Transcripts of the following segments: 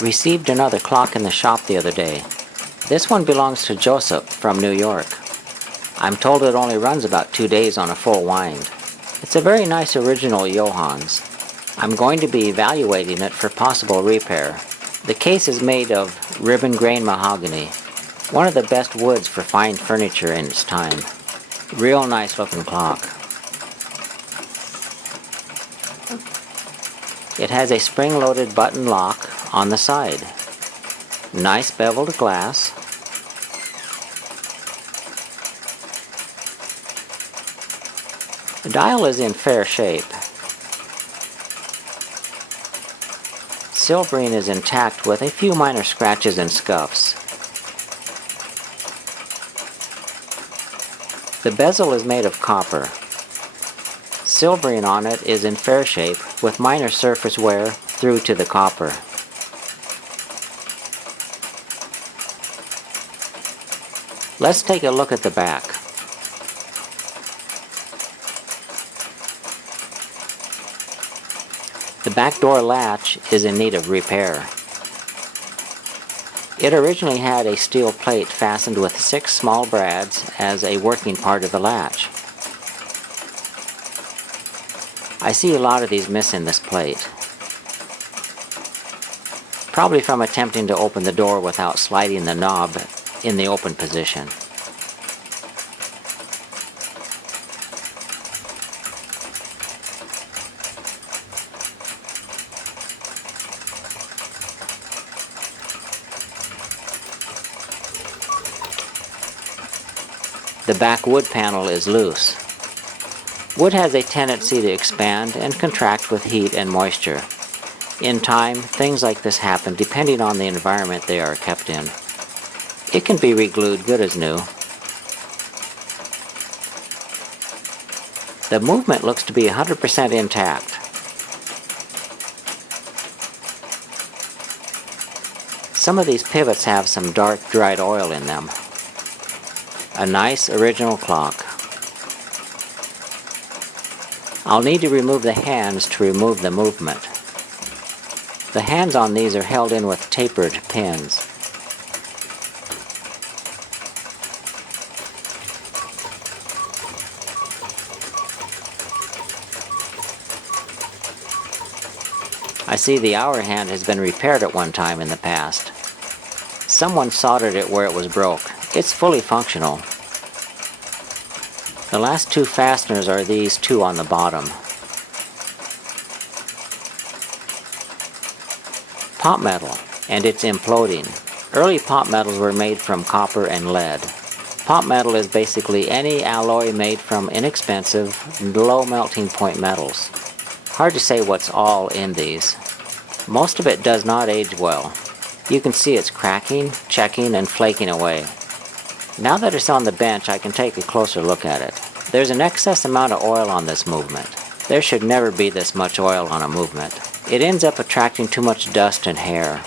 Received another clock in the shop the other day. This one belongs to Joseph from New York. I'm told it only runs about 2 days on a full wind. It's a very nice original Junghans. I'm going to be evaluating it for possible repair. The case is made of ribbon grain mahogany, one of the best woods for fine furniture in its time. Real nice looking clock. It has a spring-loaded button lock on the side. Nice beveled glass. The dial is in fair shape. Silverine is intact with a few minor scratches and scuffs. The bezel is made of copper. Silverine on it is in fair shape with minor surface wear through to the copper. Let's take a look at the back. The back door latch is in need of repair. It originally had a steel plate fastened with 6 small brads as a working part of the latch. I see a lot of these missing this plate. Probably from attempting to open the door without sliding the knob in the open position. The back wood panel is loose. Wood has a tendency to expand and contract with heat and moisture. In time, things like this happen depending on the environment they are kept in. It can be re-glued good as new. The movement looks to be 100% intact. Some of these pivots have some dark dried oil in them. A nice original clock. I'll need to remove the hands to remove the movement. The hands on these are held in with tapered pins. I see the hour hand has been repaired at one time in the past. Someone soldered it where it was broke. It's fully functional. The last 2 fasteners are these 2 on the bottom. Pot metal, and it's imploding. Early pot metals were made from copper and lead. Pot metal is basically any alloy made from inexpensive, low melting point metals. Hard to say what's all in these. Most of it does not age well. You can see it's cracking, checking, and flaking away. Now that it's on the bench, I can take a closer look at it. There's an excess amount of oil on this movement. There should never be this much oil on a movement. It ends up attracting too much dust and hair.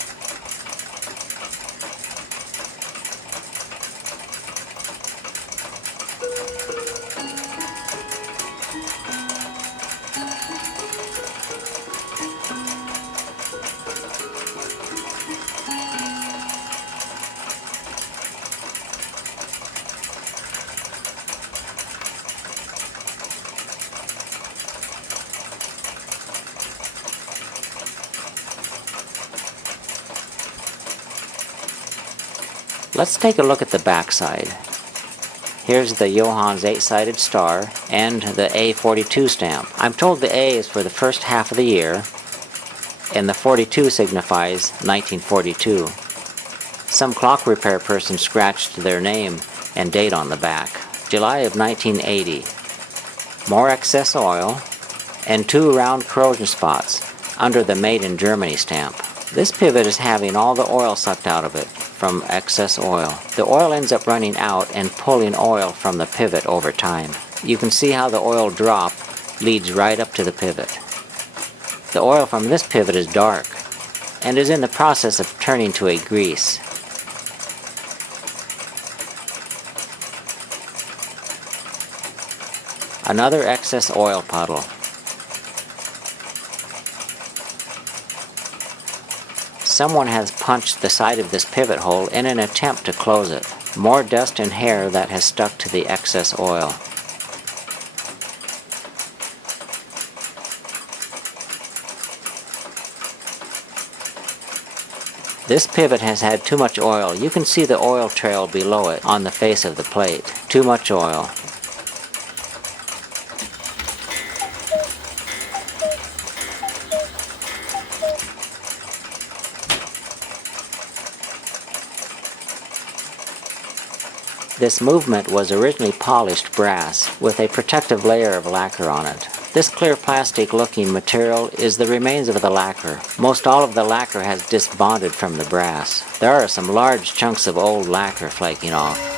Let's take a look at the back side. Here's the Junghans 8-sided star and the A42 stamp. I'm told the A is for the first half of the year, and the 42 signifies 1942. Some clock repair person scratched their name and date on the back. July of 1980. More excess oil, and 2 round corrosion spots under the Made in Germany stamp. This pivot is having all the oil sucked out of it from excess oil. The oil ends up running out and pulling oil from the pivot over time. You can see how the oil drop leads right up to the pivot. The oil from this pivot is dark and is in the process of turning to a grease. Another excess oil Someone has punched the side of this pivot hole in an attempt to close it. More dust and hair that has stuck to the excess oil. This pivot has had too much oil. You can see the oil trail below it on the face of the plate. Too much oil. This movement was originally polished brass with a protective layer of lacquer on it. This clear plastic looking material is the remains of the lacquer. Most all of the lacquer has disbonded from the brass. There are some large chunks of old lacquer flaking off.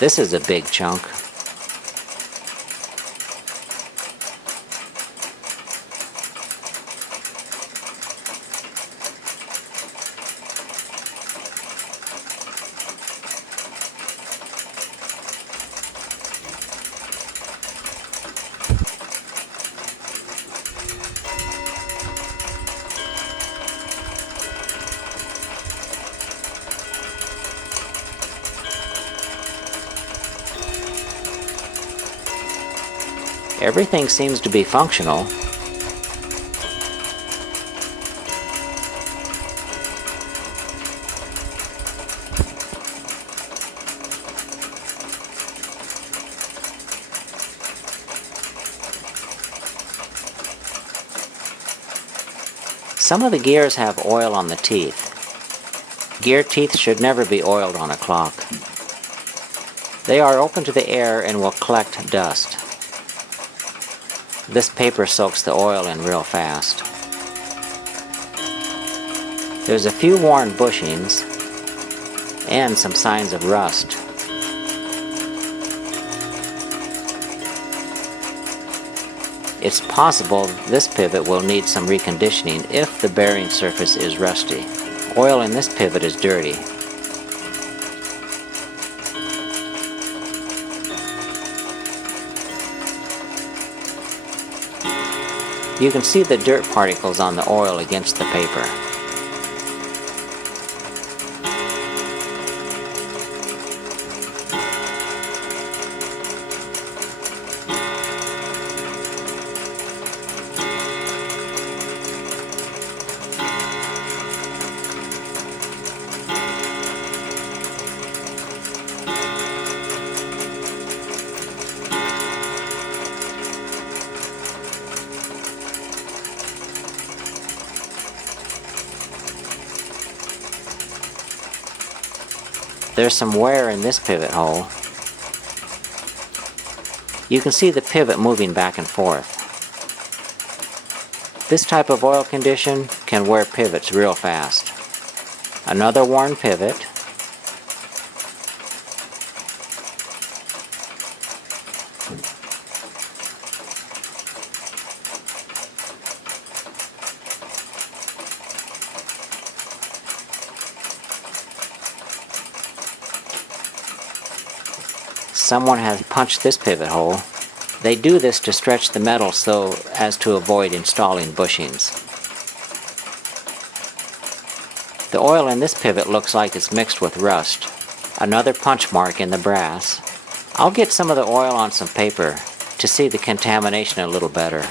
This is a big chunk. Everything seems to be functional. Some of the gears have oil on the teeth. Gear teeth should never be oiled on a clock. They are open to the air and will collect dust. This paper soaks the oil in real fast. There's a few worn bushings and some signs of rust. It's possible this pivot will need some reconditioning if the bearing surface is rusty. Oil in this pivot is dirty. You can see the dirt particles on the oil against the paper. There's some wear in this pivot hole. You can see the pivot moving back and forth. This type of oil condition can wear pivots real fast. Another worn pivot. Someone has punched this pivot hole. They do this to stretch the metal so as to avoid installing bushings. The oil in this pivot looks like it's mixed with rust. Another punch mark in the brass. I'll get some of the oil on some paper to see the contamination a little better.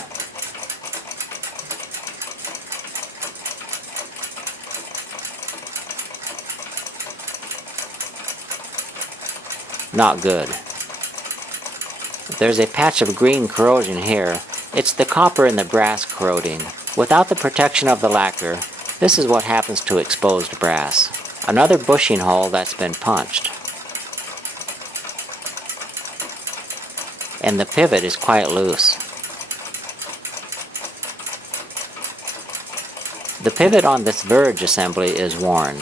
Not good. There's a patch of green corrosion here. It's the copper in the brass corroding. Without the protection of the lacquer, this is what happens to exposed brass. Another bushing hole that's been punched. And the pivot is quite loose. The pivot on this verge assembly is worn.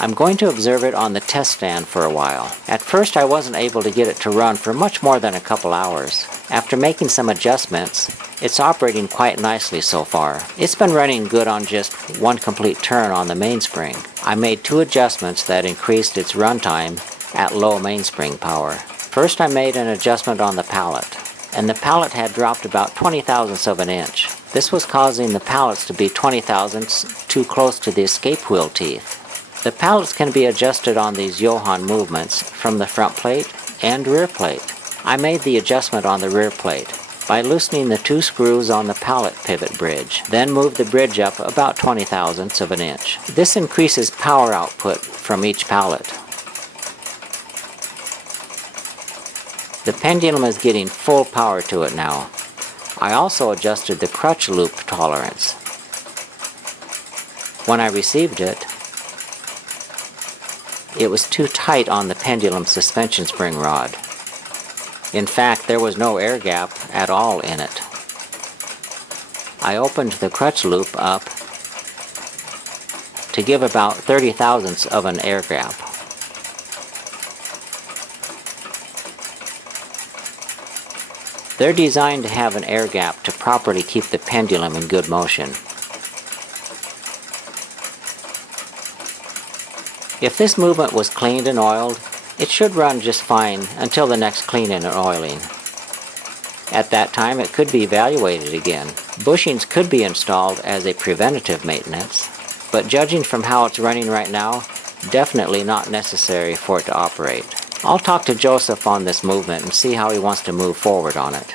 I'm going to observe it on the test stand for a while. At first I wasn't able to get it to run for much more than a couple hours. After making some adjustments, it's operating quite nicely so far. It's been running good on just one complete turn on the mainspring. I made 2 adjustments that increased its runtime at low mainspring power. First I made an adjustment on the pallet, and the pallet had dropped about 20 thousandths of an inch. This was causing the pallets to be 20 thousandths too close to the escape wheel teeth. The pallets can be adjusted on these Johann movements from the front plate and rear plate. I made the adjustment on the rear plate by loosening the 2 screws on the pallet pivot bridge, then moved the bridge up about 20 thousandths of an inch. This increases power output from each pallet. The pendulum is getting full power to it now. I also adjusted the crutch loop tolerance. When I received it, it was too tight on the pendulum suspension spring rod. In fact, there was no air gap at all in it. I opened the crutch loop up to give about 30 thousandths of an air gap. They're designed to have an air gap to properly keep the pendulum in good motion. If this movement was cleaned and oiled, it should run just fine until the next cleaning and oiling. At that time, it could be evaluated again. Bushings could be installed as a preventative maintenance, but judging from how it's running right now, definitely not necessary for it to operate. I'll talk to Joseph on this movement and see how he wants to move forward on it.